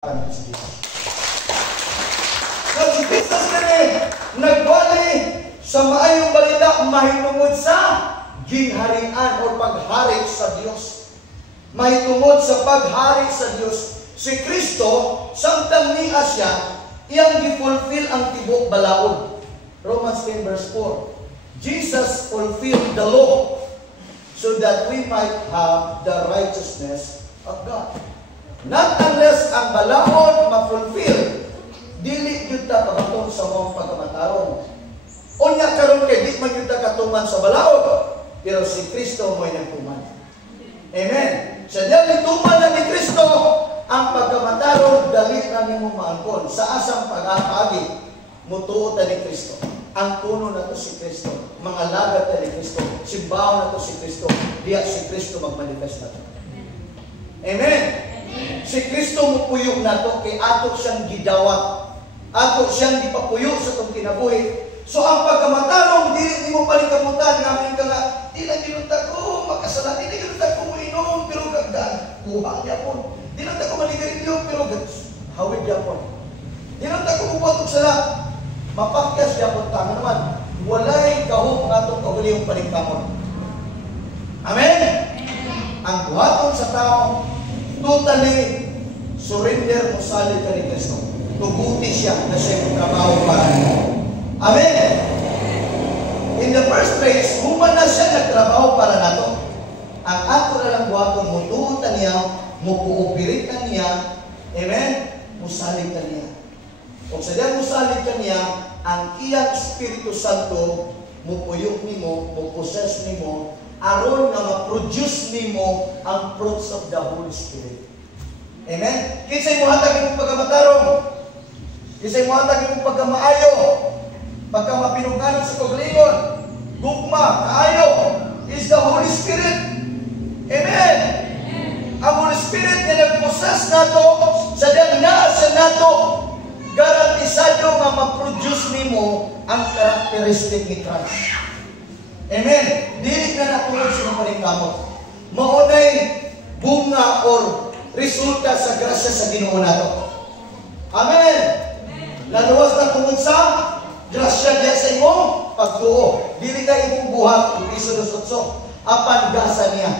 So, si Kristo kini nagwali sa maayong balita mahitungod sa ginharian o paghari sa Dios. Mahitungod sa paghari sa Dios. Si Kristo samtang niya siya, iyang gifulfill ang tibok balaod. Romans 10 verse 4. Jesus fulfilled the law so that we might have the righteousness of God. Not unless ang balaod ma-fulfill, dili yun ta kabatong sa mong pagkamatarong. Unya karon kay di man yun ta katuman sa balaod, pero si Kristo mo'y nagtuman. Amen. Sa dali tuman na ni Kristo, ang pagkamatarong dali na nimo maangkon. Sa asang pag-apagi, mutuo ta ni Kristo. Ang puno na to si Kristo. Mga lagat ta ni Kristo. Simbaw na to si Kristo. Diya si Kristo magmanifest na to. Amen. Si Kristo mupuyok na to kay ato siyang gidawat. Ato siyang gipapuyok sa itong kinabuhi. So ang pagkamatarong, di mo palikamutan namin ka nga, di na ginunta ko, makasalan, di na ginunta ko mainom, pero gagdan, kuha niya po. Di na ko maligarilyo, pero hawid niya po. Di na ko bubuhatog sala, mapakyas niya po tama naman. Walay kahong atong kawaliyong paligkamon. Amen? Ang buhaton sa tao, totally surrender mo sa ka ni Kristo. Tuguti siya na siyang trabaho para niya. Amen? In the first place, human na siya nagtrabaho para nato. Ang ato na lang buhaton, mutuutan niya, mupuupiritan niya, amen? Musalig ka niya. Kung sa diyan musalig ka niya, ang iyang Espiritu Santo, mupuyok nimo, muposes nimo, aron na ma-produce nimo ang fruits of the Holy Spirit. Amen? Kinsay mo hatag imong pagkamatarong. Kinsay mo hatag imong pagkamaayo. Pagkamapinungkanon sa kagalingon. Gugma, kaayo is the Holy Spirit. Amen? Ang Holy Spirit na nag-possess nato sa dangna sa nato, garantisado nga ma-produce nimo ang karakteristik ni Christ. Amen. Dili na natulog sa mga paningkamot. Maunay bunga or resulta sa grasya sa Ginoo nato. Amen. Laluwas na tungod sa grasya niya sa imong pagtuo. Dili ka imong buhat, Ipiso 2:8. Apan gasa niya.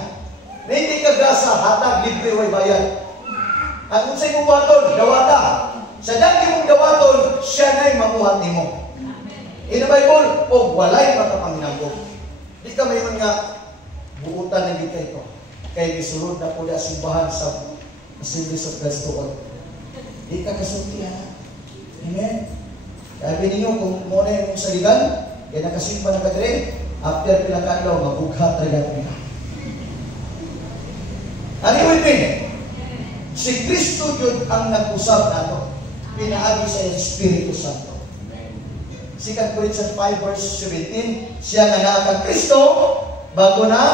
Na hindi ka gasa, hatag libre way bayad. At kung sa imong buhaton, dawata. Sa dami mong dawaton, siya na'y mamuhat nimo. In the Bible, o walay makapanginambog. Di ka mayon nga buutan na dito ito. Kaya gisulod na po na simbahan sa Assemblies of God's Lord. Di ka kasultihan. Amen? Kaya ninyo, kung muna yung saligan, kaya nakasimba na kadre, after pila ka ilaw, mabughat rin ka. Ano with me? Si Kristo yun ang nag-usap nato. Pinaagi sa Espiritu Santo. 2 Corinthians 5 verse 17, siya nga na kang Kristo, bago na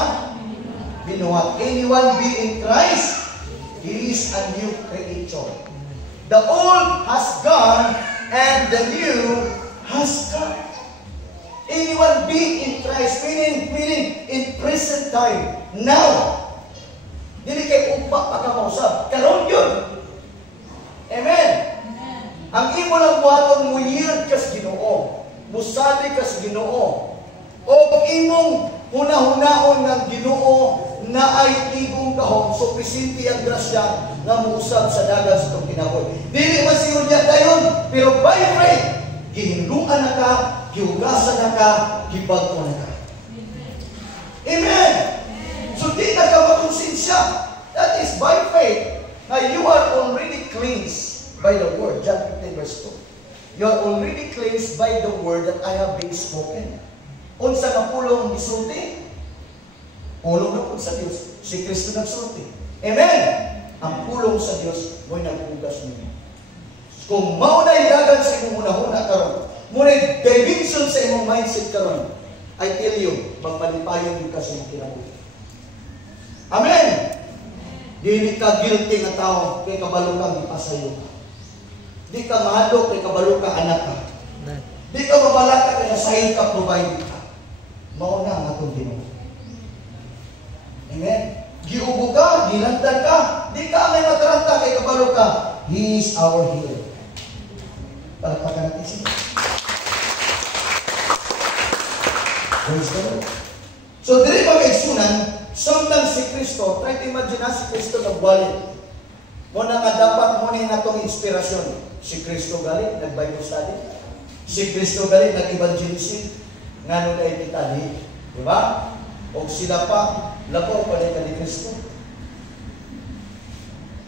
binuhat. Anyone be in Christ, he is a new creature. The old has gone, and the new has come. Anyone be in Christ, meaning in present time, now. Dili kay upa pagkamausap. Karon yun. Amen. Ang imo lang buhaton mo yield kas Ginoo. Musali kas Ginoo. O imong hunahunahon ng Ginoo na ay ibong kahong so presente ang grasya nga muusab sa dagat sa itong kinabuhi. Dili man siya niya dayon, pero by faith, gihinluan na ka, gihugasan na ka, gibagko na ka. Amen! So di na ka makonsensya. That is by faith. Now you are already cleansed by the word. John 15 verse 2. You are already cleansed by the word that I have been spoken. Unsa na pulong isulti? Pulong na po sa Diyos. Si Kristo nagsulti. Amen! Ang pulong sa Diyos mo'y naghugas niyo. Kung maunay dagan sa imong una-una karon, muna'y dimension sa imong mindset karon, I tell you, magpalipayon yung kasi yung kinabuhi. Amen! Di ka guilty nga tao, kay kabalo kang ipasayo ka. Di ka mahalo, kay kabalo ka anak ka. Di ka mabalaka, kay nasahin ka, provide ka. Mauna ang atong Ginoo. Amen? Giubo ka, gilantan ka, di ka may mataranta, kay kabalo ka. He is our healer. Palakpakan natin siya. Praise the Lord. So, dili mag-eksunan, samtang si Kristo, try to imagine na si Kristo nagwalit. Muna nga dapat muna yung natong inspirasyon. Si Kristo galit, nag-Bible study. Si Kristo galit, nag-evangelism. Nga nung ay kita di. Diba? O sila pa, lapaw pa rin ka ni Kristo.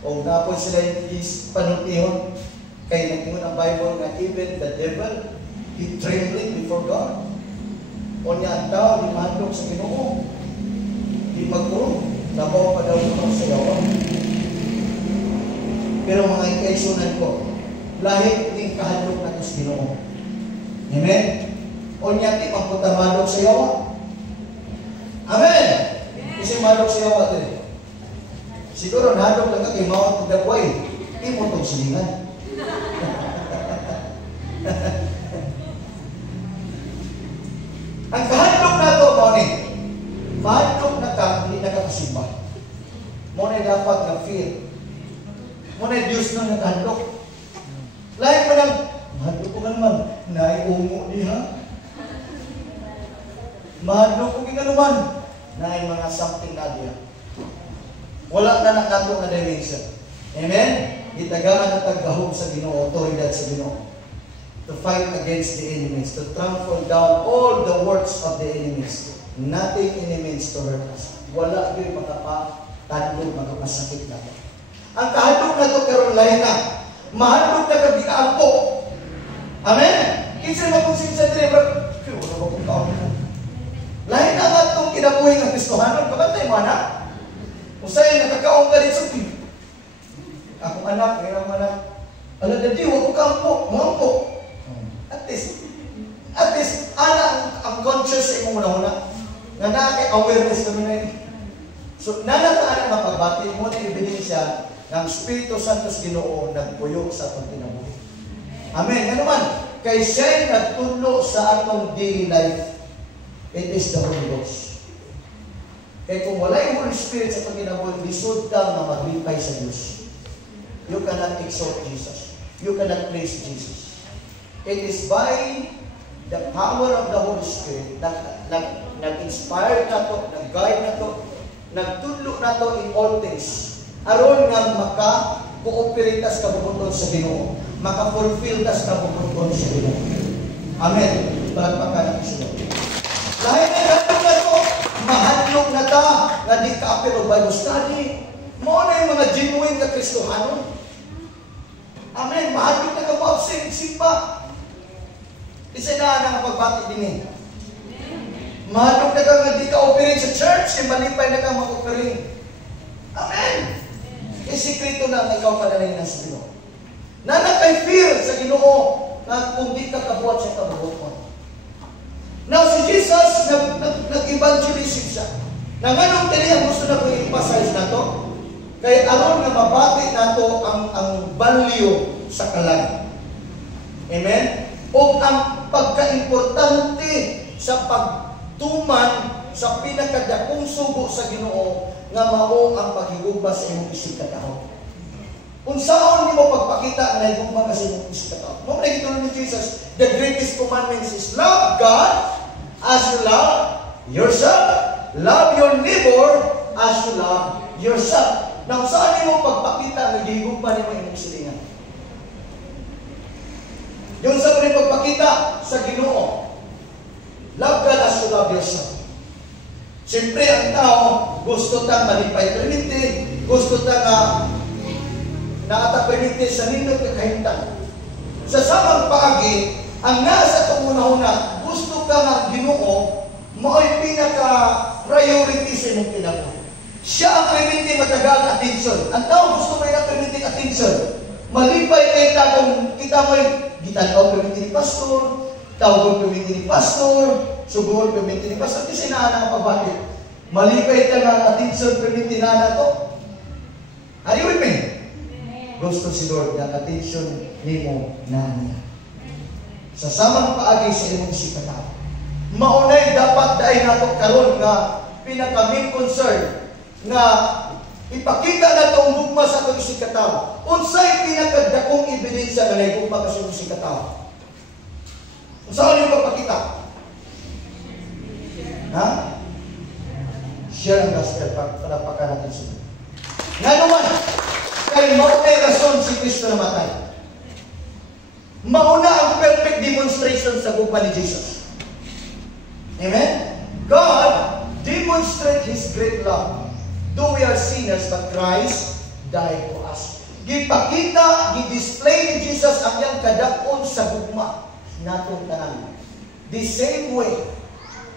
O napoy sila yung panutihon. Kaya nagtingon ang Bible nga even the devil, he trembling before God. O niya ang tao, di mandok sa Ginoo. Di magkulong. Lapaw pa daw ito sa yawa. Pero mga ikaisunan ko, lahit din kahadlok na ito sa Ginoo. Amen? O niya di magpunta mandok sa yawa. Amen! Kasi mandok sa yawa din. Siguro nadok lang ka kay mawag pagdagway. Imo itong silingan. Ang kahadlok na ito, Moni, mahadlok na ka, hindi nakakasimba. Moni dapat na fear. Moni Diyos na nakahadlok. Lahat mo lang, mahadlok ko ka naman, naiungo diha. Mahadlok ko ka naman, naay mga something na diha. Wala na nakato na dimension. Amen? Itagaan na taggahog sa Ginoo, otoridad sa Ginoo. To fight against the enemies, to trample down all the works of the enemies. Nothing enemies to hurt us. Wala yung makapatandog, makapasakit na ito. Ang kahadlok na ito, karoon lahin na. Mahadlok na kabigaan po. Amen? Kinsa na kung sinsa driver, pero wala ba kung taon mo? Lahin na nga itong kinabuhi ng Kristohanon, kabantay mo anak? Kung sa'yo, nakakaong ka rin sa pin. Akong anak, ngayon ang anak. Ala, dadi, huwag ko kampo, mampo. At least, ang conscious sa imong una-una. Nga nakakay awareness kami na yun. So, nanataan ang mapagbati mo na ebidensya ng Espiritu Santo sa Ginoo nagpuyo sa atong kinabuhi. Amen. Nga naman, kay siya'y nagtulo sa atong daily life, it is the Holy Ghost. Kaya kung wala yung Holy Spirit sa atong kinabuhi, lisod ka na maglipay sa Diyos. You cannot exalt Jesus. You cannot praise Jesus. It is by the power of the Holy Spirit nag-inspire na to, nag-guide na to, nagtudlo na to in all things. Aron nga maka-cooperate tas kabubuton sa Ginoo, maka-fulfill tas kabubuton sa Ginoo. Amen. Palagpakan natin sila. Dahil naghatong na to, mahadlok na ta, na di ka pero Bible study, mo na yung mga genuine na Kristohanon. Amen. Mahadlok na ka mo, simpa. Isa na ang pagbati din eh. Mahadlok na ka nga di ka operate sa church, yung malipay na ka mag-operate. Amen. E sikrito na ikaw panalangin sa Ginoo. Na kay fear sa Ginoo na kung di ka kabuhat sa kabubuton. Now si Jesus nag-evangelism siya. Na ganun tinihan gusto na ko i-emphasize na to. Kaya aron nga mabati na to ang value sa kalan. Amen? O ang pagka-importante sa pagtuman sa pinakadakong sugo sa Ginoo nga mao ang paghigugma sa imong isig katao. Unsaon nimo pagpakita na higugma ka sa imong isig katao? Mo na gitulo ni Jesus, the greatest commandments is love God as you love yourself. Love your neighbor as you love yourself. Now, saan nimo pagpakita na higugma nimo imong silingan? Yung sa mga pagpakita sa Ginoo. Love God as you love yourself. Siyempre, ang tao, gusto tang malipay permite, gusto tang nakata-permite sa nindot kakahintang. Sa samang paagi, ang nasa kamunahuna, gusto ka ng Ginoo, mao'y pinaka-priority sa imong kinabuhi. Siya ang permite matagang attention. Ang tao gusto may na-permite attention. Malipay kay tagong kita mo'y gitanaw permite ni pastor, tawag permite ni pastor, suguhon permite ni pastor, kasi naana ang pagbati. Malipay ka nga attention permite na to. Are you with me? Gusto si Lord na attention ni mo na niya. Sa samang paagi sa imong sikataw. Maunay dapat dahil nato karon nga pinaka-main concern nga Ipakita na itong gugma sa itong isikataw. Unsay pinakadakong ebidensya na naigugma kasi yung isikataw? Saan yung papakita? Ha? Share ang gospel para natin sila. Nga naman, kay maunay rason si Kristo na matay. Mauna ang perfect demonstration sa gugma ni Jesus. Amen? God demonstrate His great love. Though we are sinners, but Christ died for us. Gipakita, gi-display ni Jesus ang iyang kadakon sa gugma natong tanan. The same way,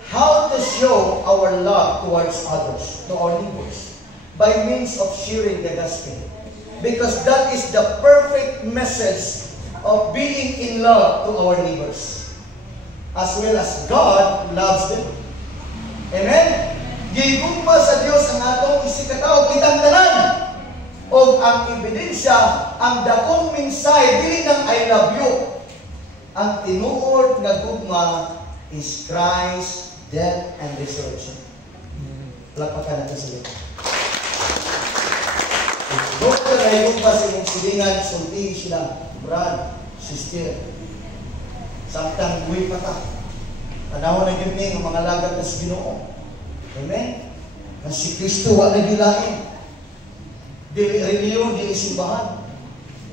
how to show our love towards others, to our neighbors, by means of sharing the gospel. Because that is the perfect message of being in love to our neighbors, as well as God loves them. Amen? Gigugma sa Dios ang atong isikataw kitang tanan. O ang ebidensya, ang dakong minsay, dili ng I love you. Ang tinuod nga gugma is Christ, death, and resurrection. Lapakan natin sila. Doktor na yung pa sa inyong silingan, sultihin sila, brad, sister. Samtang buhay pa ta. Tanawon na yun ng mga lagat na sa Ginoo. Amen? Na si Kristo wala gilain. Dili reliyon, dili simbahan.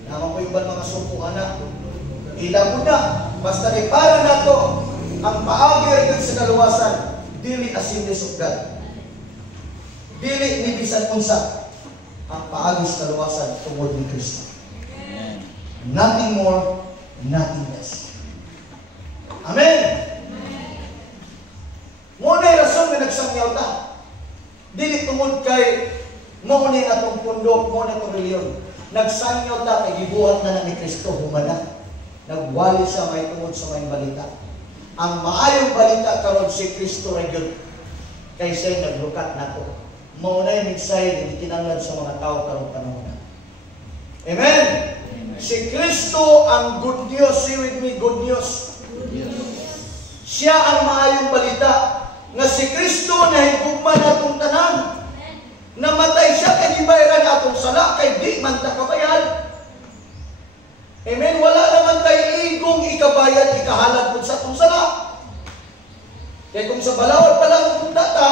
Naman po yung mga supuan na. Ila mo na. Basta kay para na to, ang paagi rin sa kaluwasan, dili assemblies of God. Dili ni bisan unsa. Ang paagi sa kaluwasan tungod ni Kristo. Nothing more, nothing less. Amen? Muna yung rason na nagsangyaw ta. Dili tungod kay muna atong pundok, muna itong reliyon. Nagsangyaw ta kay gibuhat na ni Kristo humana. Nagwali sa may tungod sa may balita. Ang maayong balita karon si Kristo ragyod kay siya'y naglukat nato. Muna yung migsay na itinanglan sa mga tao karong panahon. Amen? Si Kristo ang good news. Say with me, good news. Siya ang maayong balita nga si Kristo na higugma natong tanan. Namatay siya kay gibayaran atong sala kay di man ta kabayad. Amen. Wala naman tayo igong ikabayad ikahalad pud sa atong sala. Kay kung sa balawod pa lang punta ta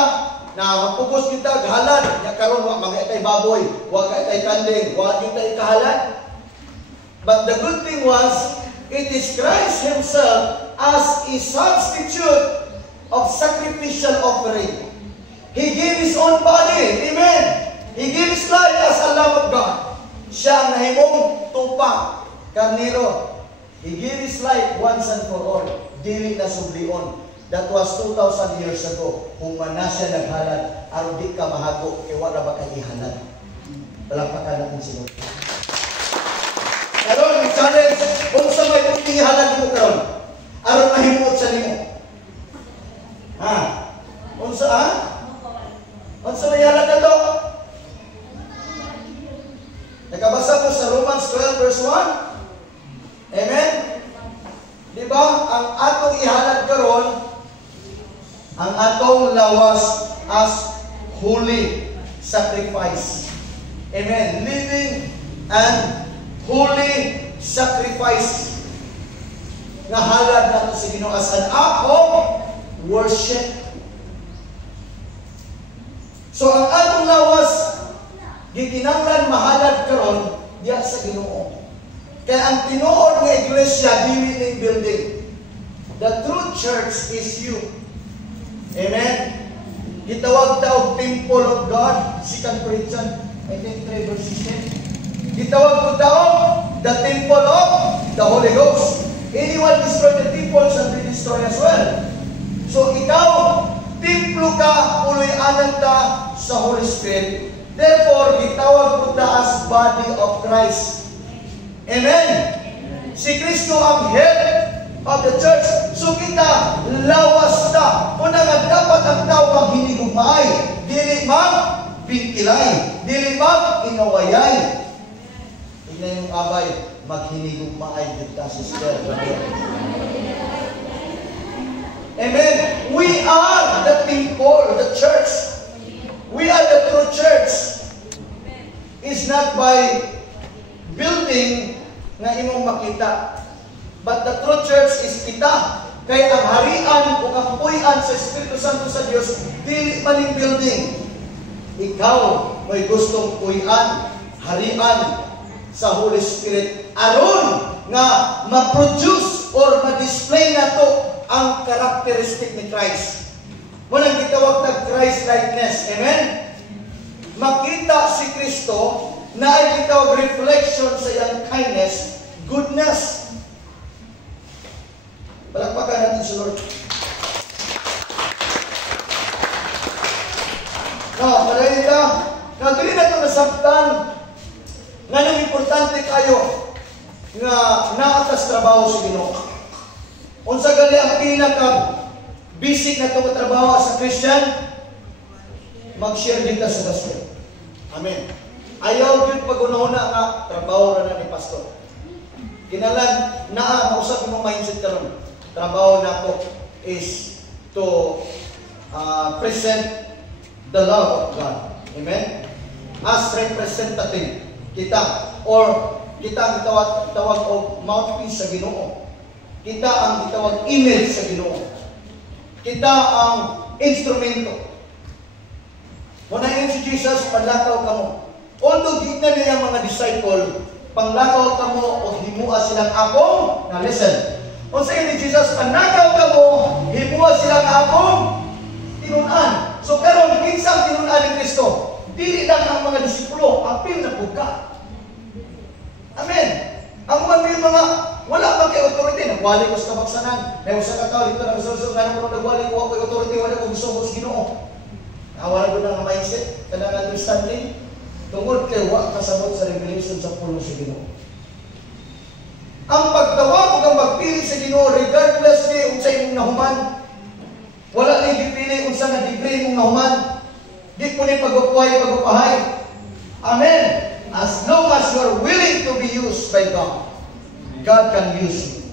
na mapugos kita halad nya karon wa magay baboy, wa kay kanding, wa kita ikahalad. But the good thing was it is Christ Himself as a substitute of sacrificial offering. He gave His own body. Amen. He gave His life as a Lamb of God. Siya ang nahimong tupa, karnero. He gave His life once and for all. Dili na sublion. That was 2,000 years ago. Kung na siya naghalad, aron di ka mahago, kaya wala ba kayo ihalad? Palapakan natin sila. Karon, may challenge. Kung sa may puting ihalad mo karon, aron mahimot sa nimo. Ha? Unsa ha? Unsa may ihalad na to? Nakabasa ko sa Romans 12 verse 1. Amen? Diba? Ang atong ihalad karon, ang atong lawas as holy sacrifice. Amen? Living and holy sacrifice. Nga halad nato sa Ginoo as an act of worship. So ang atong lawas gikinahanglan mahalad karon diya sa Ginoo. Kaya ang tinuod nga iglesia dili ning building. The true church is you. Amen. Gitawag ta og temple of God, 2 Corinthians 3 verse 16. Gitawag ko daw the temple of the Holy Ghost. Anyone destroy the temple shall be destroyed as well. So ikaw, templo ka, uloy-anan ta sa Holy Spirit. Therefore, gitawag ko ta as body of Christ. Amen? Si Kristo ang head of the church. So kita, lawas ta. Una nga dapat ang tao maghinigugmaay. Dili mag-pingkilay. Dili mag-inawayay. Tingnan yung abay, maghinigugmaay dito, sister. Amen? We are the people, the church. We are the true church. is not by building nga imong makita. But the true church is kita. Kaya ang harian o kapuyan sa Espiritu Santo sa Diyos, dili maning building. Ikaw may gustong puyan, harian sa Holy Spirit. Aron nga ma-produce or ma-display na to ang characteristic ni Christ. Munang gitawag na Christ-likeness. Amen? Makita si Kristo na ay gitawag reflection sa iyang kindness, goodness. Palakpakan natin sa Lord. Malayo ka. Dili na ito nasabtan nga nang importante kayo nga naatas trabaho sa Ginoo. Unsa gali ang pinaka basic na itong trabaho sa Christian? Mag-share dito sa gospel. Amen. Ayaw din pag-unahuna nga trabaho na ni pastor. Kinalan na mausap mo mindset karon. Trabaho na ko is to present the love of God. Amen? As representative kita or kita ang tawag o mouthpiece sa Ginoo. Kita ang gitawag image sa Ginoo. Kita ang instrumento. Muna yun si Jesus, panlakaw ka mo. Although gitna niya mga disciple, panglakaw ka mo o himua silang akong, now listen, kung sa ni Jesus, panlakaw ka mo, himua silang akong tinunan. So karon kinsang tinunan ni Kristo, dili lang ang mga disipulo, apil na buka. Amen. Ang mga wala pa kay authority, nagwali ko sa kabaksanan. May usa ka tao dito na gusto nga naman nagwali ko kay authority, wala ko gusto sa Ginoo. Wala ko na mindset, kailangan understanding. Tungod kay wa kasabot sa revelation sa pulo sa Ginoo. Ang pagtawag ug ang magpili sa Ginoo regardless ni unsa imong nahuman. Wala ni gipili unsa nga degree imong nahuman. Di ko ni pagpahay. Amen. As long as you are willing to be used by God, God can use you.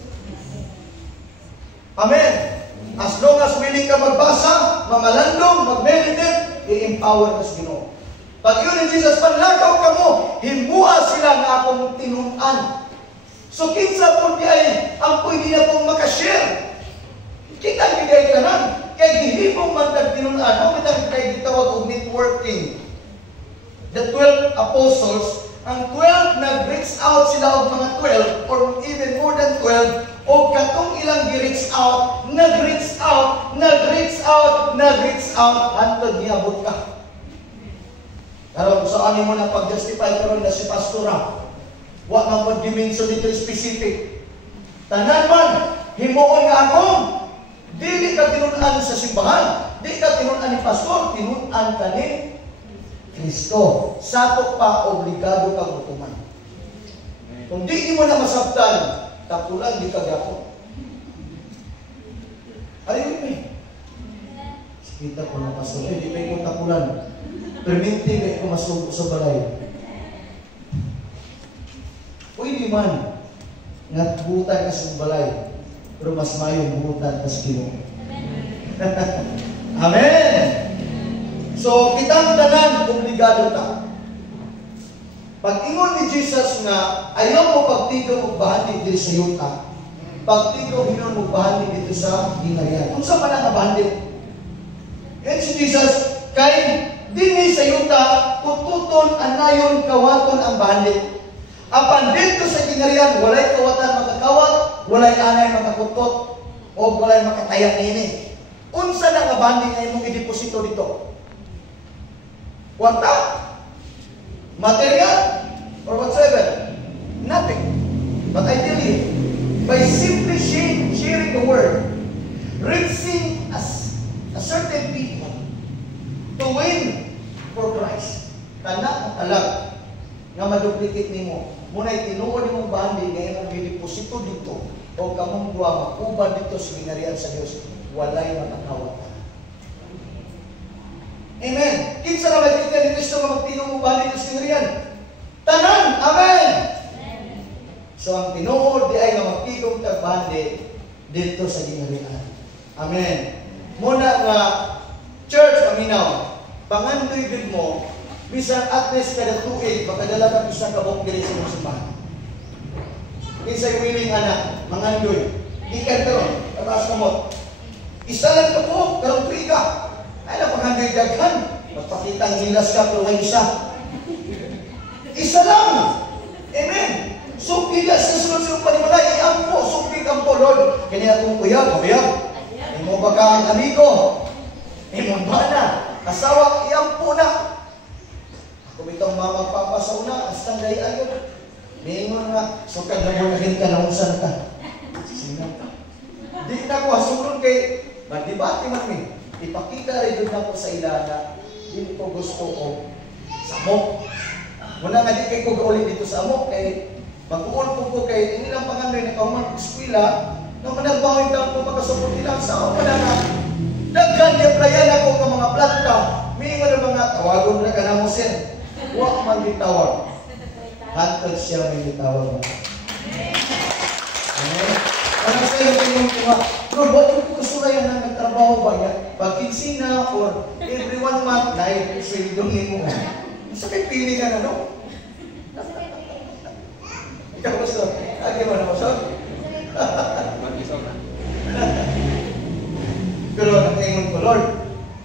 Amen. As long as willing ka magbasa, mamalandong, mag-meditate, i-empower ka sa Ginoo. Pag yun ni Jesus, panlakaw ka mo, himua sila nga akong tinunan. So, kinsa po di ay ang pwede na pong makashare. Kita bigay ka na. Kaya gihipong man tagtinunan, ang matang kaya gitawag o networking. The 12 apostles, ang 12 nag-reach out sila o mga 12 or even more than 12 o katong ilang gi-reach out, nag-reach out hantod niabot ka. Karon saan mo na pag-justify karon na si pastora? Wa man pod dimension dito specific. Tanan man himuon nga akong dili ka tinunan sa simbahan, di ka tinunan ni pastor, tinunan ka ni Kristo. Sato pa obligado kang utuman. Kung di mo na masabtan, tapulan di ka gapon. Ayun ni. Kita ko na pastor, di pa ko tapulan. Perminti ko masuk sa balay. Pwede man nga butan ka sa balay, pero mas mayong butan ka sa Ginoo. Amen. So, kitang tanan, obligado ta. Pag ingon ni Jesus nga, ayaw mo pagtigaw mo bahandi dito sa yuta, pagtigaw hinon mo bahandi dito sa ginarian. Kung sa pala nga bahandi? Yan si Jesus, kay dini sa yuta, tututon, anayon, kawaton ang bahandi. Apan dito sa ginarian, walay kawatan makakawat, walay anay makakutot, o walay makatayak nini. Unsa na nga bahandi nga imong i-deposito dito? Kwarta? Material? Or whatsoever? Nothing. But I tell you, by simply sharing the word, reaching a certain people to win for Christ, tanak alam nga maduplicate nimo, muna'y tinuod nimong bandi nga imong gideposito dito o kamong duwa makuban dito sa ginarian sa Dios, walay makakawat. Amen. Kinsa na makita ni Kristo nga magtinuod mo bandi dito sa ginarian? Tanan. Amen. So ang tinuod di ay nga magtigom kag bandi dito sa ginarian. Amen. Muna nga church paminaw, pangandoy gid mo Bisan at least kada tuig, makadala ka isang kabok diri sa mong simbahan. Kinsay willing anak, mangandoy. Ikan karon, tatas kamot. Isa lang ka po, karong tuig ka. Ay na panghandoy daghan. Magpakitang gilas ka, pero may isa. Isa lang. Amen. So, gilas sa sunod-sunod panimalay, iampo, supig ang po, Lord. Kanya akong uyab. Imo ba ka ang amigo? Imo ba na? Asawa, iampo na. Kung itong mamagpapasaw na, astang day ayo. Mingon nga, so kaglamunahin ka na usan ka. Sino ka? Di na ko asulon kay, magdibati man mi. Ipakita rin yun ako sa ilana. Hindi ko gusto ko sa amok. Muna nga di kay ko gaulit dito sa amok, kay mag-uul po kay inilang pangandoy na kauman eskwela, na managbahoy ka po makasupot nila sa ako na nga. Daghan niya playan ako ng mga planta. Mingon na mga tawagon na ka na mo, sir. Huwag man ditawag. Hantod siya may ditawag mo. Ano sa'yo kayong mga, Lord, ba't yung gusto kaya na nagtrabaho ba yan? Pag-kinsina or every 1 month, dahil sweldo mo. Sa kay pili ka na, no? Ikaw gusto. Agi mo na mo, sir? Pero nakaingon ko, Lord,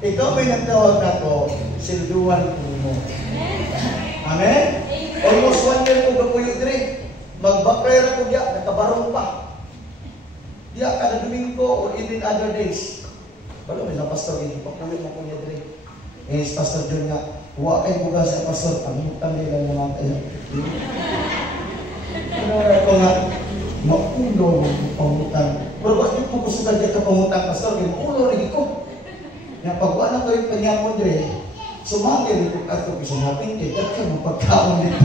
ikaw may nagtawag na ko, silduan mo. Amen? Almost 1 year ko gapuyo dire. Mag-backprayer ako diya, nakabarong pa. Diya, kada Domingo or even other days. Balo, may lang pastor, hindi pa kulit mo ko niya dire. Eh, pastor John nga, huwag kayo buga sa pastor, pangutang nila mga kayo. Ano ko nga, maulo ng pangutang. Pero wag yung po gusto ka dyan ka pangutang, pastor, yung ulo rin ko. Nga, pagwa na ko yung panyamon dire, sumagin ito ato isinapin kay daghan mo pagkaon nito.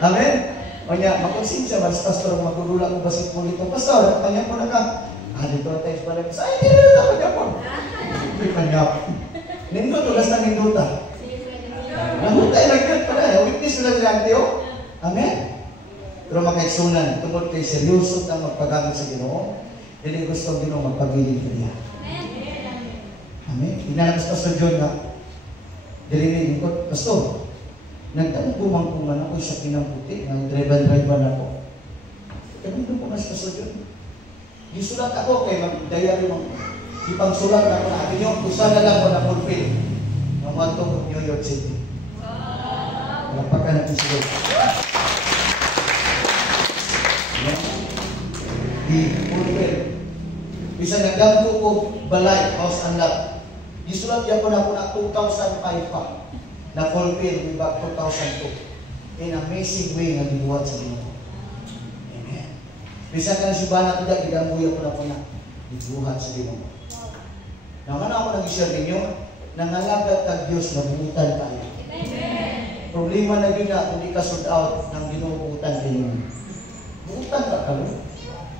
Amen? O niya, makonsensya mas pastor magdudula ko basit mo nito. Pastor, kanya po na ka. Dito tayo pala. Ay, hindi na dapat niya po. Hindi pa niya po. Nindot, tulas na ninduta. Nangutay lang yun pala. Witness na lang tiyo. Amen? Pero makaiksunan, tungkol kay seryoso na magpagamit sa Ginoo. Hindi gusto ang Ginoo magpabiling niya. Amen. Inalas Pastor John na dirinig ko, Pastor, nagtanong-kumang-kuman ako sa pinamputi, nag-drive-drive ako. Ganun po mas Pastor John. Gisulat ako kay mag-diary mo. Ipang sulat ako na akin yung usa na lang ko na fulfill. Ng mga tungkol New York City. Lapakan natin sila. Di-fulfill. Bisa nagdampo ko balay, house and lot. Gisulat niya po na 2005 pa. Na-fulfill with back 2002. In amazing way na binuhat sa Ginoo. Amen. Bisa ka na si Bana tidak, idambuya po na po na binuhat sa Ginoo. Naman ako nag-share ninyo, nangalagat kag Diyos na buutan tayo. Amen. Problema na yun na kung di ka sold out ng Ginoo buutan kayo. Buutan ka kalo.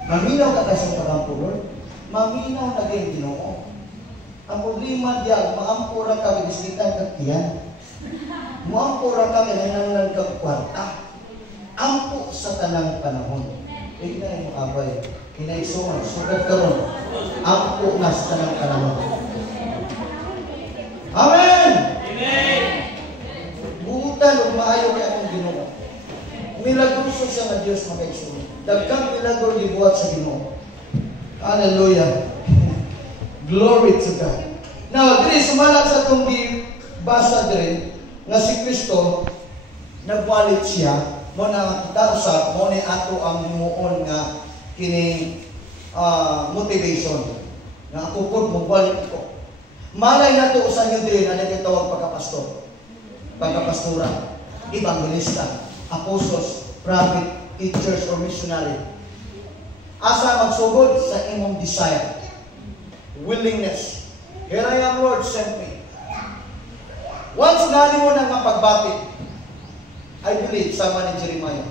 Maminaw ka kasang pagampo, Lord. Maminaw na kayo Ginoo. Ang problema diyan, maampura ka, bisnitan ka tiyan. Maampura ka, kinahanglan ka kwarta. Ampo sa tanang panahon. Tignan mo abay. Kinaisuman, sugat ka ron. Ampo na sa tanang panahon. Amen! Amen! Buutan o maayo kay akong Ginoo. Milagroso siya nga Diyos makaisuman. Dagkang milagro dibuhat sa Ginoo. Hallelujah! Glory to God. Now, diri sumalat sa itong basa diri nga si Kristo nagwalit siya mo na dausap mo ni ato ang himuon nga kini motivation nga ako pud magwalit ko. Malay nato sa inyo diri na nagtawag pagkapastor, pagkapastura, evangelista, apostles, prophet, teachers or missionary. Asa magsugod sa imong desire. Willingness. Here I am, Lord, send me. Once nani mo na nga pagbati, I believe, sama ni Jeremiah.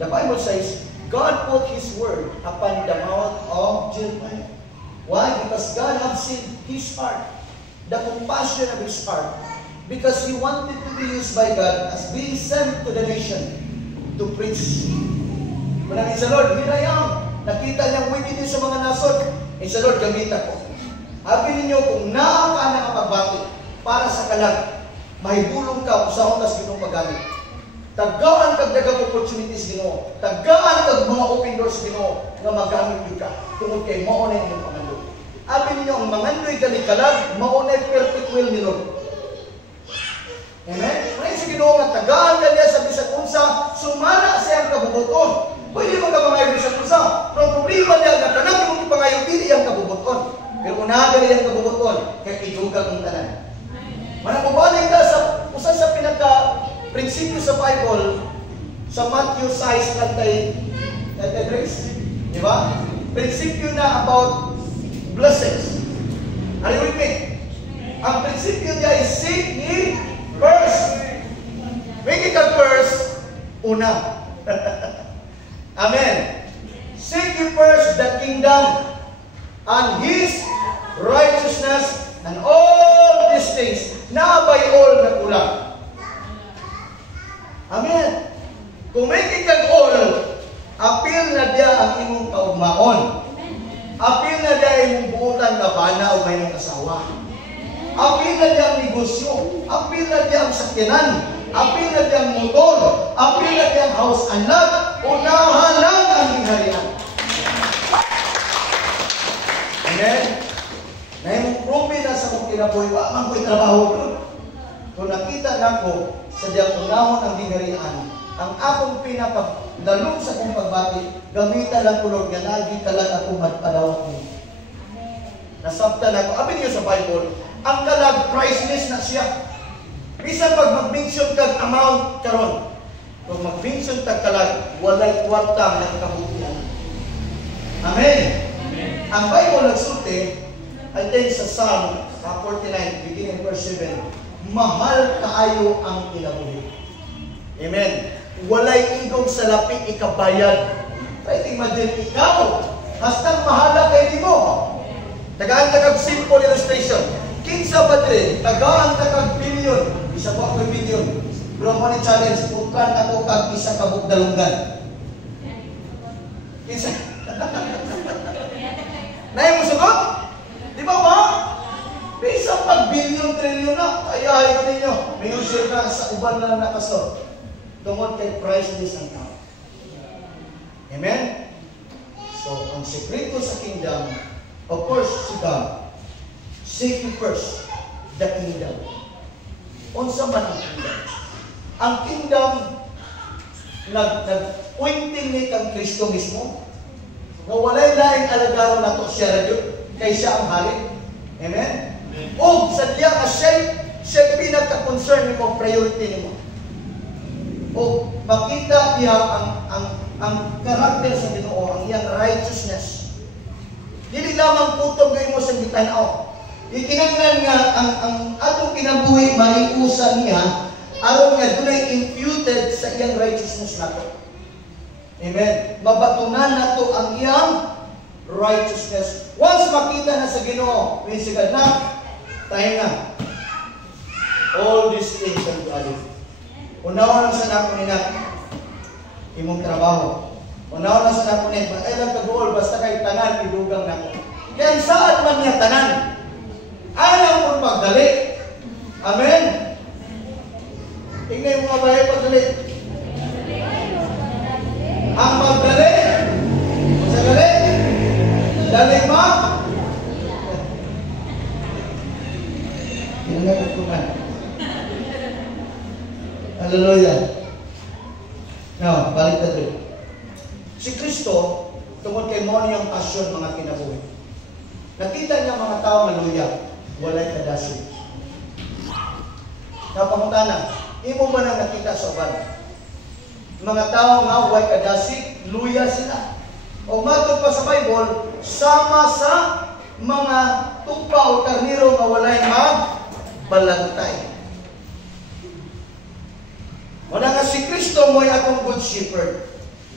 The Bible says, God put His word upon the mouth of Jeremiah. Why? Because God has seen his heart, the compassion of his heart. Because he wanted to be used by God as being sent to the nation to preach. Manangin sa Lord, here I am. Nakita niyang wickedness sa mga nasod. Eh sa Lord, gamit ako. Habi ninyo kung naa ka na kapagbati para sa kalag, mahibulong ka kung saan tas Ginoo magamit. Tagaan kag daghang opportunities Ginoo. Tagaan kag mga open doors Ginoo nga magamit gyud ka. Tungod kay mao na imong pangandoy. Abi ninyo ang mangandoy kani kalag mao na perfect will ni Lord. Amen. May si Ginoo nga tagaan kaniya sa bisan unsa sumala sa iyang kabubuton. Pwede mo ka mangayo bisan unsa. Pero problema niya nga kanang imong ipangayo dili iyang kabubuton. Pero unahan ka iyang kabubuton kay idugang ang tanan. Manamubalik ka sa usa sa pinaka prinsipyo sa Bible sa Matthew 6:33, Grace. Di ba? Prinsipyo na about blessings. Are you with me? Ang prinsipyo niya is seek ye first. Make it first, una. Amen. Seek ye first the kingdom and His righteousness, and all these things, na by all na kulang. Amen. Kung may kikag all, apil na diya ang imong kaugmaon. Apil na diya imong buutan na bana o may mong asawa. Apil na diya ang negosyo. Apil na diya ang sakyanan. Apil na diya ang motor. Apil na diya ang house anak. Unahan lang ang hingharian. Amen. Na yung probe na sa kong kinabuhi, man ko'y trabaho doon. Kung nakita na ko sa diyang unahon ang hingharian, ang akong pinakadalong sa kong pagbati, gamitan lang ko Lord, nga nagi kalag ako magpadawat mo. Nasabtan ako. Abi niyo sa Bible, ang kalag priceless na siya. Bisan pag mag-mention kag amount karon, pag mag-mention kag kalag, walay kwarta ng kabutihan. Amen. Ang Bible nagsulti, I think sa Psalm 49, beginning verse 7, mahal kaayo ang kinabuhi. Amen. Walay igong sa lapik ikabayad. Right, imagine ikaw, hastang mahala kay mo. Tagaan takag simple illustration. Kinsa ba din, tagaan takag billion, isa pa ko billion. Pero mo ni challenge, putran ako kag isa ka bugdalunggan. Kinsa? Nay mo sugot? Di ba ba? Bisa pag billion, trillion na, ayahin ko ninyo. May usir ka sa uban na nakasot. Tungod kay priceless ang tao. Amen? So, ang sekreto sa kingdom, of course, si God. Seek you first, the kingdom. Unsa man ang kingdom? Ang kingdom, nag-pointing ni kang Kristo mismo, na walay laing alagaro na to siya radyo, kay siya ang hari. Amen? O, sa diya ka siya pinaka-concern mo, priority mo. O, makita niya ang karakter sa Ginoo, ang iyang righteousness. Dili lamang putong kayo mo sa gitanaw. Ikinanglan nga, ang atong kinabuhi, maiusan niya, aron nga dunay imputed sa iyang righteousness nato. Amen. Mabatunan nato ang iyang righteousness. Once makita na sa Ginoo, minsigad na, tayo na. All these things shall be added. Unawa lang sa nako ni imong trabaho. Unawa lang sa nako ni ay lang kagool basta kay tanan idugang nako. Kaya saan man niya tanan? Ayaw mo magdali. Amen. Tingnan mo nga ba pagdali? Ang magdali. Sa dali. Dali ma. Tingnan ko man. Hallelujah. Now, balik tayo. Si Kristo, tungkol kay mo niyang pasyon mga kinabuhi. Nakita niya mga tao na luya, walay kadasig. Napangutana, imo ba nang nakita sa uban? Mga tao nga walay kadasig, luya sila. O matod pa sa Bible, sama sa mga tupa o karniro nga walay magbalagtay. Wala nga si Kristo mo'y atong good shepherd.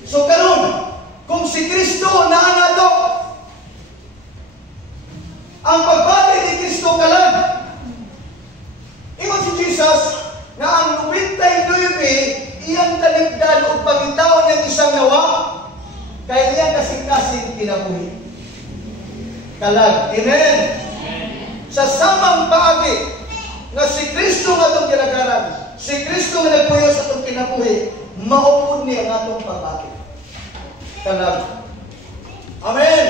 So karon, kung si Kristo naa to, ang pagbati ni Kristo kalag. Ingon si Jesus na ang 99 iyang taligdan o pangitaon niyang isang nawa kaya iyang kasing-kasing kinabuhi. Kalag. Amen. Sa samang paagi, nga si Kristo nga itong ginagaran, si Kristo nga nagpuyo sa itong kinabuhi, maupod niya nga itong pagbati. Talag. Amen.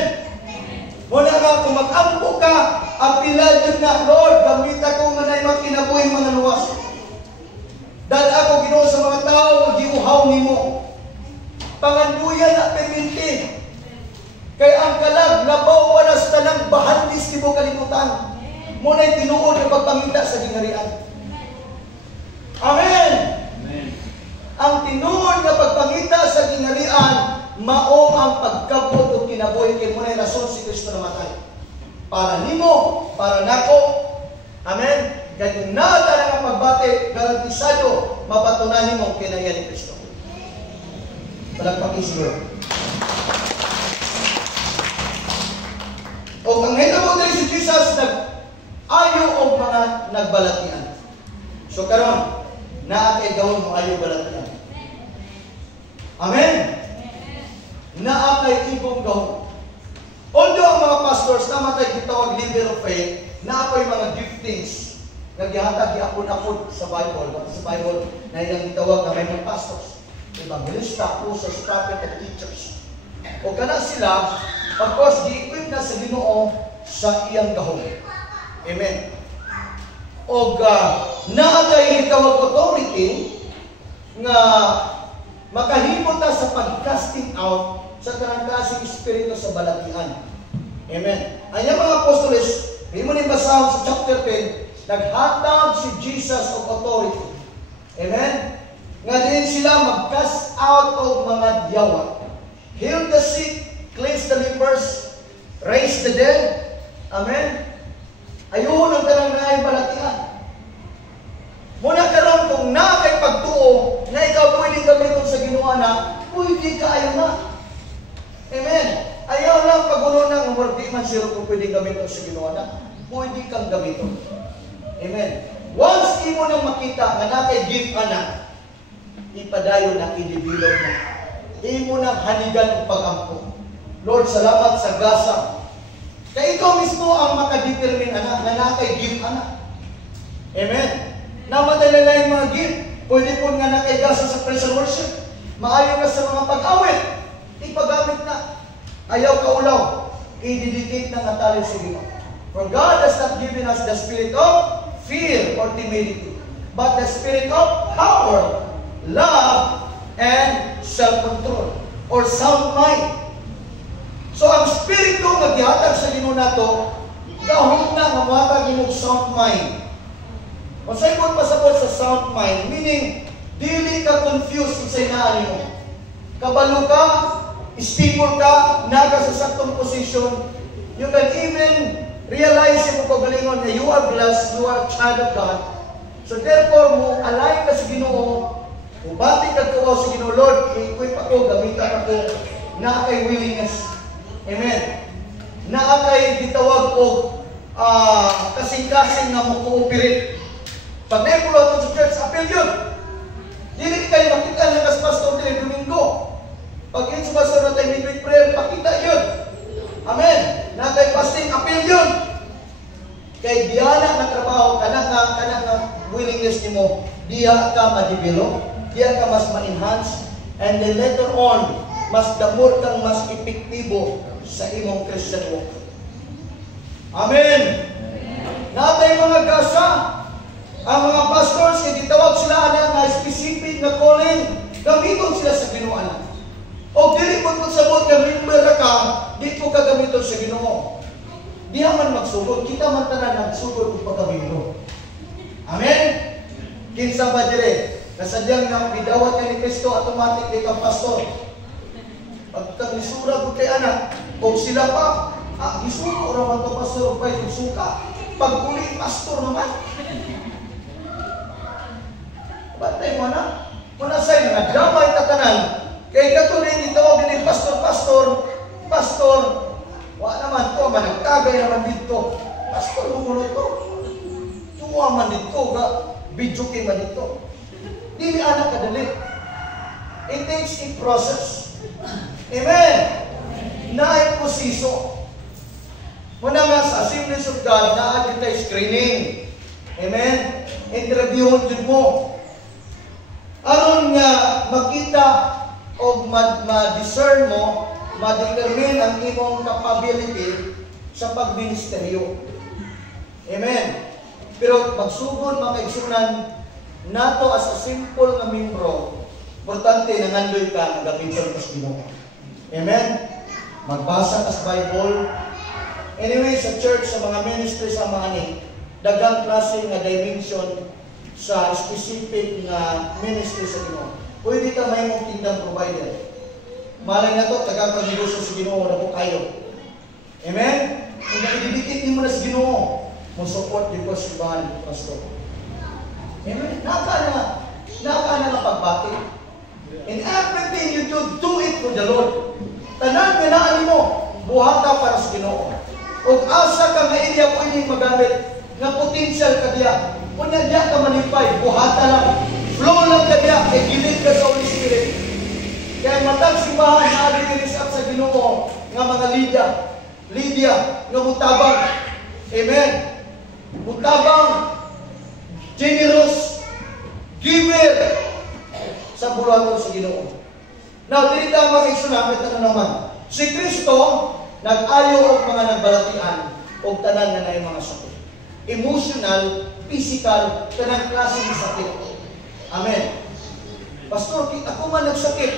Muna nga, kung mag-ampo ka, apilan yun na, Lord, gamita ko nga na yung kinabuhi mga luwas. Dahil ako Ginoo sa mga tao, giuhaw nimo. Panganduyan na perminti. Kaya ang kalag, labaw wala sa tanang bahandis ni mo kalimutan. Muna'y tinuod na pagpangita sa gingharian. Amen! Amen. Ang tinuod na pagpangita sa gingharian, mao ang pagkabot o kinabuhi kay muna'y rason si Kristo namatay. Para nimo, para nako. Amen? Kaya kung naata na ang pagbati, garantisado, mapatunanin mo kinaya ni Kristo. Palagpakislo. O ang hitabo dali si Jesus, nag-ayo o mga nagbalatian. So karon, naakay gawin mo ayo balatian. Amen? Naakay ibong gawin. Although ang mga pastors, namatay gitawag leader of faith, naapay mga giftings, naghihatag giapon-apon sa Bible. Sa Bible, na ilang gitawag na may mga pastors, evangelista, apostles, prophet, and teachers. O kana sila, of course, gi-equip na sa Ginoo sa iyang gahom. Amen. O naagay gitawag authority nga makahimot ta sa pag-casting out sa tanang klaseng espiritu sa balatian. Amen. Ang mga apostoles, hindi mo rin basahon sa chapter 10, naghatag si Jesus of authority. Amen. Nga din sila mag-cast out of mga diyawa. Heal the sick, cleanse the lepers, raise the dead. Amen. Ayun ang tanang na balatian. Muna karon kung na kay pagtuo na ikaw pwede gamiton sa Ginoo na, pwede ka ayo na. Amen. Ayaw lang pagulo ng umordi man siro kung pwede gamiton sa Ginoo na, pwede kang gamiton. Amen. Once imo nang makita nga na kay gift ana, ipadayon na i-develop na. Imo nang hanigan ang pag-ampo. Lord, salamat sa gasa. Kaya ikaw mismo ang makadetermine anak na nakay gift anak. Amen. Namatay na lang yung mga gift. Pwede po nga nakay gasa sa praise and worship. Maayo ka sa mga pag-awit. Ipagamit na. Ayaw ka ulaw. I-dedicate ng atalin sa Ginoo. For God has not given us the spirit of fear or timidity, but the spirit of power, love, and self-control or sound mind. So ang spirito nga gihatag sa Ginoo nato, gahom na nga mohatag imong sound mind. Kung sa'yo mo pasabot sa sound mind, meaning dili ka confused sa inaan mo. Kabalo ka, stable ka, naga sa saktong position. You can even realize mo kagalingon na you are blessed, you are a child of God. So therefore mo align ka sa Ginoo. Ubati ka kawaw sa Ginoo, Lord, i-equip ako, gamitan ako, na kay willingness. Amen. Na kay gitawag o kasing-kasing na mo cooperate. Pag naipulot sa church, appeal yun. Dili kayo makita na kas pastor din Domingo. Pag yun sa pastor na tayo midweek prayer, pakita yun. Amen. Na tayo fasting, appeal yun. Kay diana na trabaho, kana willingness ni mo, diya ka ma-develop, diya ka mas ma-enhance, and then later on, mas damor kang mas epektibo sa imong Christian walk. Amen. Natay mga gasa, ang mga pastors, kaya tawag sila na specific na calling, gamiton sila sa Ginoo anak. O dili po sabot na member ka, di po ka gamiton sa Ginoo. Di man magsugod, kita man tanan nagsugod kung pagkabino. Amen? Kinsa ba dire? Kasadyang na bidawat ka ni Kristo, automatic di kang pastor. Pagka nisura ko kay anak, kung sila pa, isuko raman to pastor, pa yung suka. Pag uli, pastor naman. Batay mo na. Muna sa'yo, nagdamay tatanan. Kaya katuloy dito, din pastor, wala naman to, managkagay naman dito. Pastor, mumulo to. Tuwa man dito, video kay man dito. Dili anak kadali. It takes a process. Amen. Na proseso. Muna nga sa Assemblies of God, na tayo screening. Amen. interviewon jud mo. Aron nga makita o ma-discern mo, ma-determine ang imong capability sa pagministeryo. Amen. Pero magsugod mga kaigsunan, nato as a simple nga membro, importante na ngandoy ka nga gamiton kas Ginoo. Amen. Magbasa kas Bible. Anyway, sa church, sa mga ministry sa mga ni, daghang klase nga dimension sa specific nga ministry sa Ginoo. Pwede ka may mong kingdom provider. Malay na to, tagang negosyo sa Ginoo na po kayo. Amen? Kung nakidibikit mo na sa Ginoo, mo support yung simbahan, pastor. Amen? Naka na pagbati. In everything you do it for the Lord. Tanan kinaan mo, buhata para sa Ginoo. Kung asa ka nga area pwedeng magamit, nga potential ka diya, kung diya ka manipay, buhata lang. Flow lang ka diya, kay gilid ka sa Holy Spirit. Kaya matag simbahan na adikinis up sa Ginoo, nga mga Lydia, nga mutabang. Amen. Mutabang, generous, giver, sa bulaton sa Ginoo. Now, dili ta makiksunapit na naman. Si Kristo, nag-ayo og mga nagbalatian og tanan nga nay mga sakit. Emotional, physical, tanang klase ng sakit. Amen. Pastor, ako man nagsakit.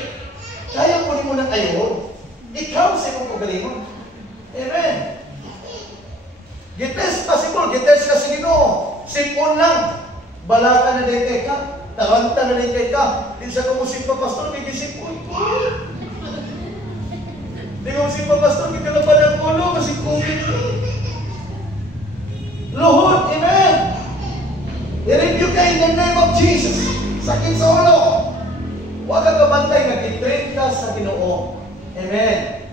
Kaya ko ni mo nang ayo. Ikaw sa imong kagalingon. Amen. Gites possible, gites ka sa Ginoo. Sipon lang. Balaka na din kay ka. Taranta na din kay ka. Di sa kumusip pa, pastor, may gisipon. Di kumusip pa, pastor, may kalapad ang ulo, kasi COVID. Lord, amen. I-review ka in the name of Jesus. Sakit sa ulo. Huwag kang kabantay, nag-train ka sa Ginoo. Amen.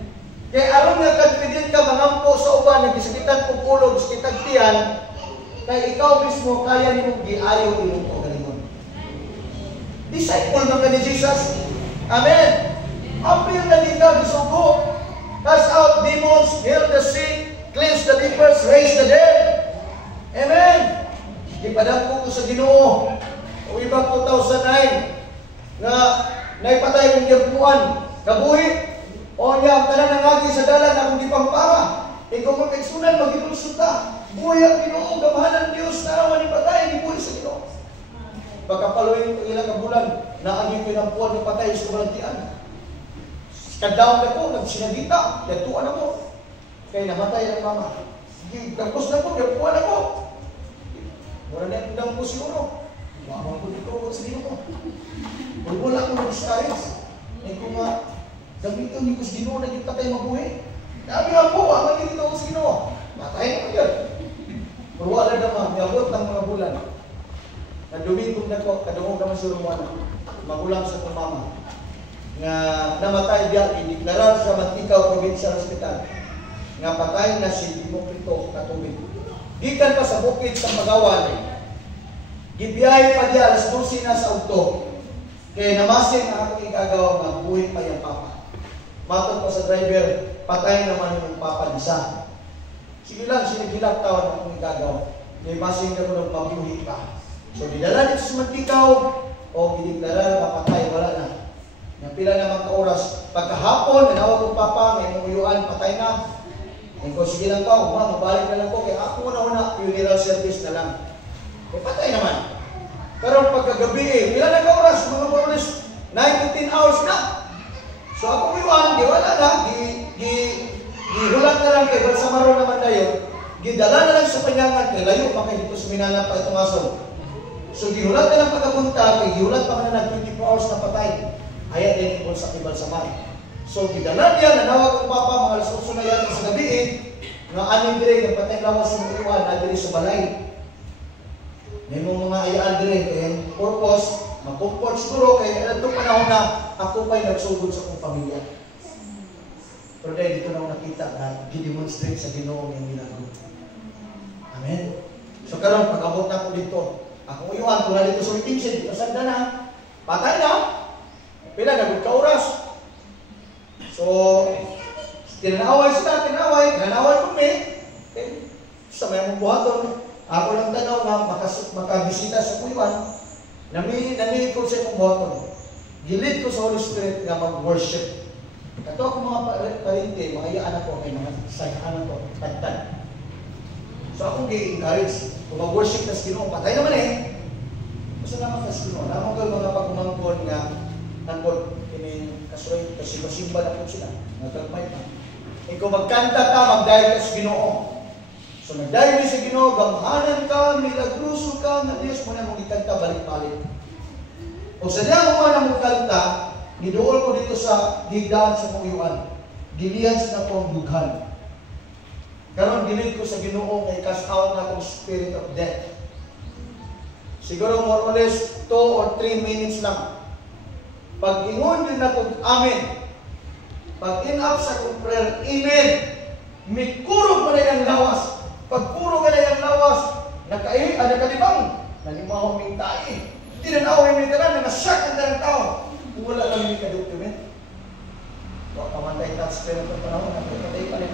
Kaya aron nga confident ka, mangampo sa uban, nagisakitan kong ulo, nagisakitan tiyan, kaya ikaw mismo, kaya ni mong giayo imong kagalingon. Disciple ng ka ni Jesus. Amen. Apil na din ka, gisugo. Cast out demons, heal the sick, cleanse the lepers, raise the dead. Amen. Ipadampo ko sa Ginoo. O ibang 2009 na naipatay kong giyampuan. Kabuhi. O niya, ang tanan ng agi sa dalan na kung di pampara. Ikaw magkaigsunan, mag-ilusun ta. Buhay ang Ginoo, gamahan ng Diyos na awan ipatay, gibuhi sa Ginoo. Pagkapaluin ko ilang kabulan, naagin ko ng puwan ng patay sa balantian. Kadawang na ko, nagsinagita, yagtuan ako. Kaya namatay ang mama. Sige, gagpos na ko, yagpuan ako. Wala na yung po siguro. Mamang ko dito ko sa Ginoo. Wala ko mag-stars. Eh kung nga, gamitin yung sa Ginoo, naging patay mabuhi. Dami nga po, ang naging dito ko sa Ginoo. Matay na ko yan. Pero wala naman, yabot ng mga bulan. Nadumingkong na ko, kadungong naman si Romana. Magulang sa kong mama. Nga namatay diya, idiklarar sa Mantikaw Provincial Hospital. Nga patay na si Dimokito katubig. Gikan pa sa bukid sa Magawan. Gibiyahe pa diya, alas 12 na sa auto. Kaya namasin ang akong ikagawa, magbuhay pa yung papa. Matod pa sa driver, patay naman yung papa nisa. Sige lang, sinigilak tawad ang akong ikagawa. Kaya masin ka mo ng mabuhay pa. So, didala dito sa Mantikaw, o gidiklara na patay, wala na. Yung pila naman ka oras. Pagkahapon, nanawag kong papa, may mumuyuan, patay na. Kung sige lang pa, mabalik na lang ko, kaya ako una-una, funeral service na lang. Eh, patay naman. Pero pagkagabi, pila na ka oras, mga oras, 9 to 10 hours na. So, ako muyuan, di wala na, gihulat na lang, kay Balsamaro naman tayo. Gidala na lang sa panyangan, kay layo, makay dito suminanap pa itong aso. So, gihulat na lang pagkapunta, gihulat pa na 24 hours na patay. Hayat din ikon sa Kibal Samar. So, gidala niya, nanawag ang papa, mga alas 8 na yan sa gabi, nga aning dire, nagpatay lawas sa mga na dire sa balay. May mga ayaan dire, kaya purpose, mag-comfort siguro, kaya itong panahon na ako pa'y nagsugod sa akong pamilya. Pero dahil dito na ako nakita na gidemonstrate sa Ginoo yung ginagawa. Amen. So, karon pag-abot na ako dito, ako iwan, kung na dito sa itinsin, pasagda na, patay na, pila, nagod ka oras. So, tinanaway sila, tinanaway kami. Sa may mong buhaton, Ako lang tanaw nga makabisita sa kuyuan, namili ko sa akong buhaton. Gilid ko sa Holy Spirit nga mag-worship. Kato ako mga parente, mga iyaan ako, kay mga sayahan ako, tagtag. So ako gi-encourage, kung mag-worship na sa Ginoo, patay naman eh. Basta naman sa Ginoo, naman ko mga pagkumangkon nga, nangkot, kasuray, kasi masimba na po sila, nagkagmay pa. E kung magkanta ka, magdahil ka sa Ginoo. So nagdahil sa Ginoo, gamhanan ka, milagruso ka, na Diyos mo na mong ikanta, balik-balik. O sa diyan mo na mong kanta, nidool ko dito sa higdaan sa kuyuan. Gilihan sa akong dughan. Karon gilid ko sa Ginoo kay cast out na akong spirit of death. Siguro more or less 2 or 3 minutes lang. Pag ingon din ako, amen. Pag in-up sa akong prayer, amen. Mikurog mo na yung lawas. Pag puro ka na yung lawas, nakalibang. Nalimaw ming tayo. Hindi na naaway ming tanan, nakasak ang darang tao. Wala lang yung ka-document. Huwag kamantay tax pero ito panahon, nakapatay pa rin.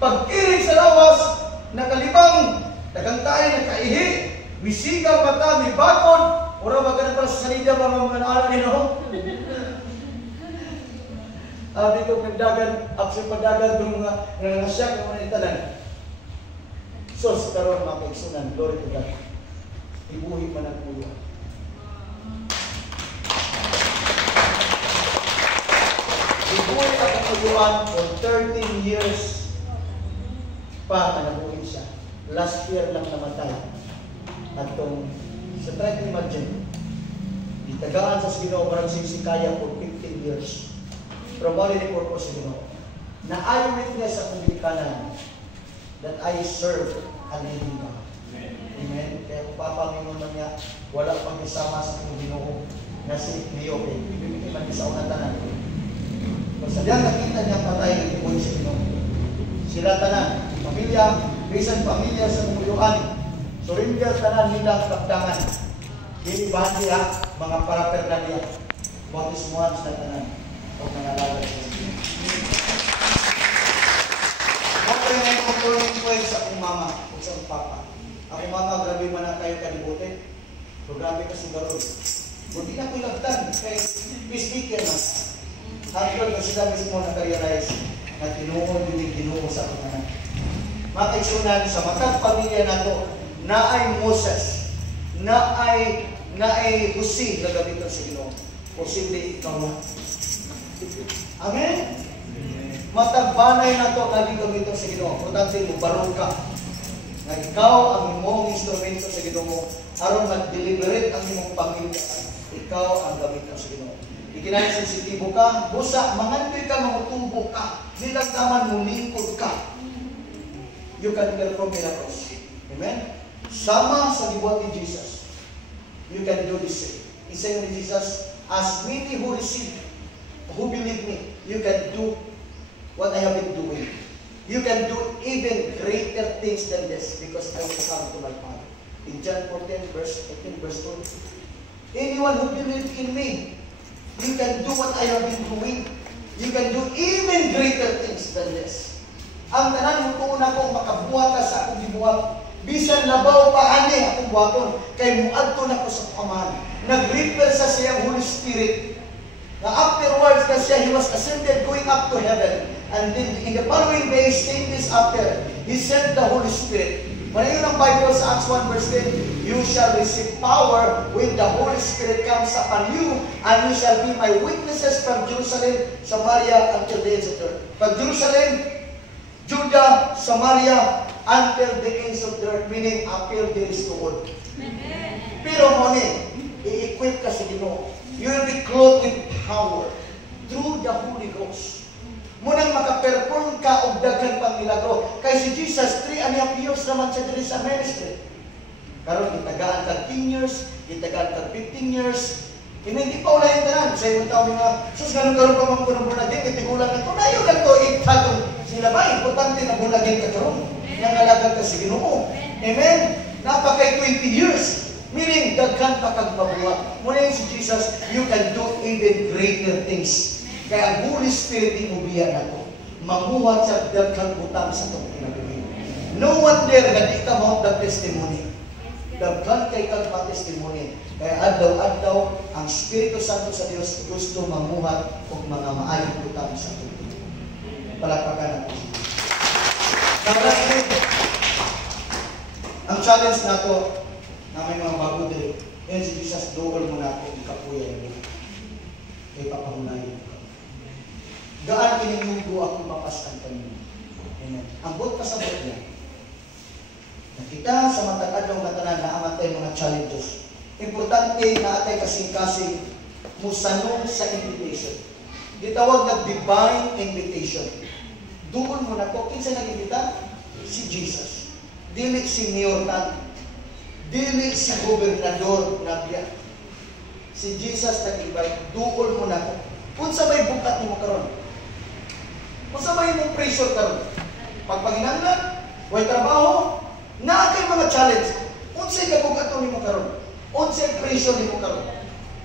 Pagkirig sa lawas, nakalibang, tagang tayo, nakaihi, wisigang mata, may bakod, ura maganda para sa salida, mga anak nila ho. Sabi ko, pagdagan, absent pagdagan, doon mga nangasyak ng mga italan. So, sa karoon, mga kaigsunan, glory to God. Ibuhi man ang puyo. Ibuhi ang puyuan for 13 years pa na nabuhin siya. Last year lang namatay. At itong, sa try to imagine, itagaan sa Ginoo parang sisikaya for 15 years. Probably the purpose of Ginoo. Na I witness sa kumilikanan that I serve a living God. Amen. Kaya kung papamingon man niya, wala pang isama sa kong Ginoo na si Leo. Ibigay man sa unang tanan. Kung sa diyan nakita niya patay, ibuhin si Ginoo. Sila tanan, pamilya, bisan pamilya sa kumuluan, surrender tanan nilang kapdangan. Dinibahan niya mga paraphernalia. Bautismuhan sa tanan o nangalala sa Ginoo. Ako rin ay kontrolin sa akong mama o sa akong papa. Ako mama, grabe man na kayo kalibutin. So grabe kasi garoon. Hindi na ko ilagtan. Kaya peacemaker na. Hanggang na sila mismo na-realize na tinuon din tinuon sa akong anak. Mga kaigsunan sa matag pamilya na to, na ay Moses, na ay Jose na gamitan sa Ginoo. Posible ikaw na. Amen? Matagbanay na to na gamitan sa Ginoo. Importante mo, barong ka. Na ikaw ang imong instrumento sa Ginoo aron mag-deliberate ang imong pamilya. Ikaw ang gamitan sa Ginoo. Ikinay sensitibo ka, busa, mangandoy ka, mamutubo ka, nilang taman mo, lingkod ka. You can perform miracles. Amen? Sama sa gibuhat ni Jesus. You can do the same. Isa ni Jesus, as many who receive, who believe me, you can do what I have been doing. You can do even greater things than this because I will come to my Father. In John 14, verse 18, verse 20. Anyone who believes in me, you can do what I have been doing. You can do even greater things than this. Ang tanan mo tuon ako makabuhat ka sa akong gibuhat. Bisan labaw pa ani akong buhaton kay muadto na ko sa Amahan. Nag-refer sa siyang Holy Spirit. Na afterwards na siya, he was ascended going up to heaven. And then in the following days, 10 days after, he sent the Holy Spirit. Manayon ang Bible sa Acts 1 verse 10, you shall receive power when the Holy Spirit comes upon you, and you shall be my witnesses from Jerusalem, Samaria, until the ends of the earth. From Jerusalem, Judah, Samaria, until the ends of the earth, meaning until there is no one. Pero mone, i-equip ka sa Ginoo. You will be clothed with power through the Holy Ghost. Munang makaperform ka og daghan pang milagro. Kay si Jesus 3.5 years naman siya diri sa ministry. Karon gitagaan kag 10 years, gitagaan kag 15 years. Hindi pa wala yung tanan. Sa ibang tao nga, sus ganun karon pa man ko ng bunagin, kitigulan na ko. Nayo lang to, itagong sila ba? Importante na bunagin ka karon. Nangalagag ka sa Ginoo. Amen? Napakay 20 years. Meaning, daghan pa kag mabuhat. Muna yun si Jesus, you can do even greater things. Kaya ang Holy Spirit imubiya na to. Mamuhat sa daghang butang sa itong kinabuhi. No wonder nga di ka mo the testimony. Daghan kay kag testimony. Kaya adlaw-adlaw ang Espiritu Santo sa Dios gusto mamuhat og mga maayong butang sa tubo. Palakpakan natin. Ang challenge nato na may mga bago diri. Yan si Jesus, dool mo na ako ikapuya mo. Kay papahunayin ko. Gaan kinigugo ako mapasan kanino. Amen. Ang buot pasabot niya. Nakita sa matag-adlaw nga tanan na amatay mga challenges. Importante na atay kasing-kasing musanong sa invitation. Gitawag na divine invitation. Doon mo na ko, kinsa nag-invita? Si Jesus. Dili si Mayor Tan. Dili si Gobernador Nabia. Si Jesus nag-invite. Doon mo na ko. Kung sa may bukat mo karon, kung sa may mong pressure karon, pagpanginanglan, way trabaho, na kay mga challenge. Unsay ka bukat mo karon? Unsay pressure nimo karon?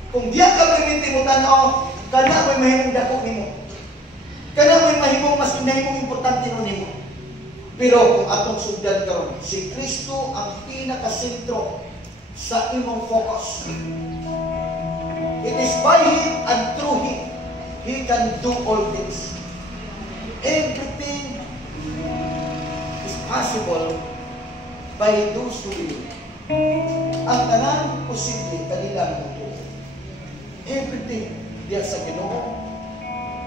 Kung diya ka perminti mo tanaw, kana may mahimong dako nimo. Kana may mahimong mas inahimong importante nimo. Pero kung atong sugdan karon, si Kristo ang pinakasentro sa imong focus. It is by Him and through Him He can do all things. Everything is possible by those who believe. Ang tanan posible kanila mo po. Everything diya sa Ginoo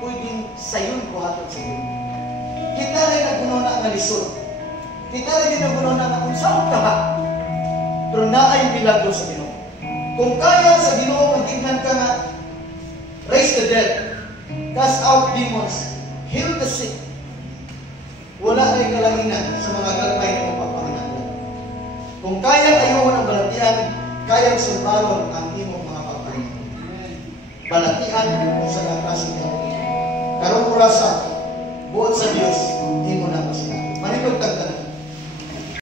pwedeng sayon buhaton sa Ginoo. Kita rin nagununa nga lisod. Kita rin nagununa nga unsaon ka ba? Pero naay milagro sa Ginoo. Kung kaya sa Ginoo magingnan ka nga raise the dead, cast out demons, heal the sick, wala ay kalahinan sa mga gagmay na mapapanginalan. Kung kaya kayo ng balatian, kayang sumbaron ang imong mga pagpahinga. Balatian kung sa nakasing ka. Karong orasa, buot sa Diyos, imo